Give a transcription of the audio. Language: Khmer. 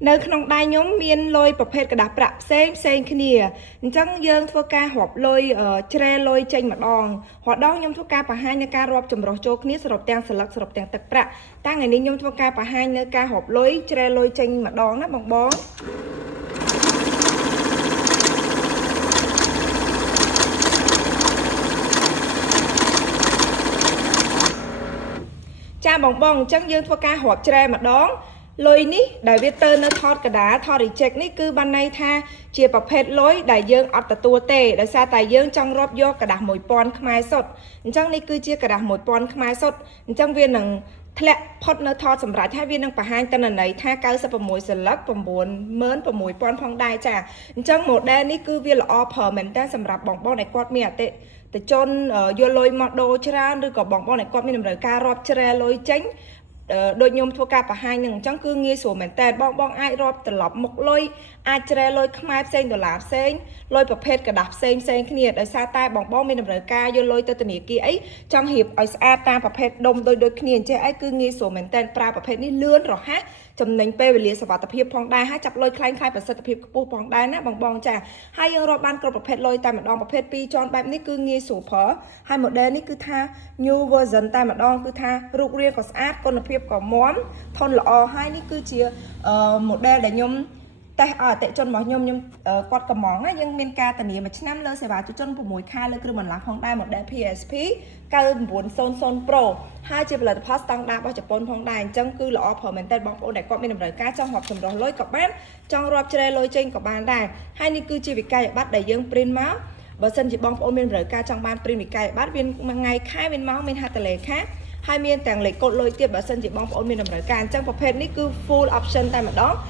nơi không đai nhóm miên lôiประเภท กระดาษ ប្រាក់ផ្សេងផ្សេងគ្នាអញ្ចឹងយើងធ្វើការរាប់លុយជ្រែលុយចេញម្ដងរដងខ្ញុំធ្វើការបង្ហាញនៅការរាប់ចម្រុះចូលគ្នាសរុបទាំងសន្លឹកសរុបទាំងទឹកប្រាក់តែថ្ងៃនេះខ្ញុំធ្វើការបង្ហាញនៅការរាប់លុយជ្រែលុយចេញម្ដងណាបងចាបងអញ្ចឹងយើងធ្វើការរាប់ជ្រែម្ដងលុយនេះដែលវាទៅនៅថតកដាថត reject នេះគឺបានន័យថាជាប្រភេទលុយដែលយើងអត់ទទួលទេដោយសារតែយើងចង់រាប់យកกระดาษ 1000 ខ្មែរសុទ្ធអញ្ចឹងនេះគឺជាกระดาษ 1000 ខ្មែរសុទ្ធអញ្ចឹងវានឹងធ្លាក់ផុតនៅថតសម្រាប់ហើយវានឹងបង្ហាញតន័យថា96សន្លឹក 96000 ផងដែរចាអញ្ចឹង model នេះគឺវាល្អប្រើមែនតើសម្រាប់បងដែលគាត់មានអតិថិជនយកលុយមកដូរច្រើនឬក៏បងដែលគាត់មានតម្រូវការរាប់ជ្រែលុយចេញដូចខ្ញុំធ្វើការបង្ហាញនឹងអញ្ចឹងគឺងាយស្រួលមែនតើបងអាចរាប់ត្រឡប់មុខលុយអាចជ្រែលុយខ្មែរផ្សេងដុល្លារផ្សេងលុយប្រភេទกระดาษផ្សេងគ្នាដោយសារតែបងមានតម្រូវការយកលុយទៅធនាគារអីចង់រៀបឲ្យស្អាតតាមប្រភេទដុំដូចគ្នាអញ្ចឹងអីគឺងាយស្រួលមែនតើប្រើប្រភេទនេះលឿនរហ័សចំណេញពេលវេលាសុវត្ថិភាពផងដែរហើយចាប់លុយខ្លាំងប្រសិទ្ធភាពខ្ពស់ផងដែរណាបងចាហើយយើងរាប់បានគ្រប់ប្រភេទលុយតែម្ដងប្រភេទ2ជាន់បែបនេះគឺងាយស្រួលប្រើហើយ model នេះគឺថា new version តែម្ដងគឺថារូបរាងក៏ស្អាតគុណភាពក៏មាំធន់ល្អហើយនេះគឺជា model ដែលខ្ញុំតេស្តឲ្យអតិថិជនរបស់ខ្ញុំគាត់កំងណាយើងមានការធានាមួយឆ្នាំលើសេវាជួសជុល6ខែលើគ្រឿងបន្លាស់ផងដែរ model PSP 9900 Pro ហើយជាផលិតផលស្តង់ដាររបស់ជប៉ុនផងដែរអញ្ចឹងគឺល្អព្រោះមែនតើបងប្អូនដែលគាត់មានតម្រូវការចង់រាប់ចម្រោះលុយក៏បានចង់រាប់ជ្រែលុយចេញក៏បានដែរហើយនេះគឺជាវិក័យប័ត្រដែលយើង print មកបើសិនជាបងប្អូនមានតម្រូវការចង់បាន print វិក័យប័ត្រមានថ្ងៃខែមានម៉ោងមានហត្ថលេខាហើយមានទាំងលេខកូដលុយទៀតបើសិនជាបងប្អូនមានតម្រូវការអញ្ចឹងប្រភេទនេះគឺ full option តែម្ដង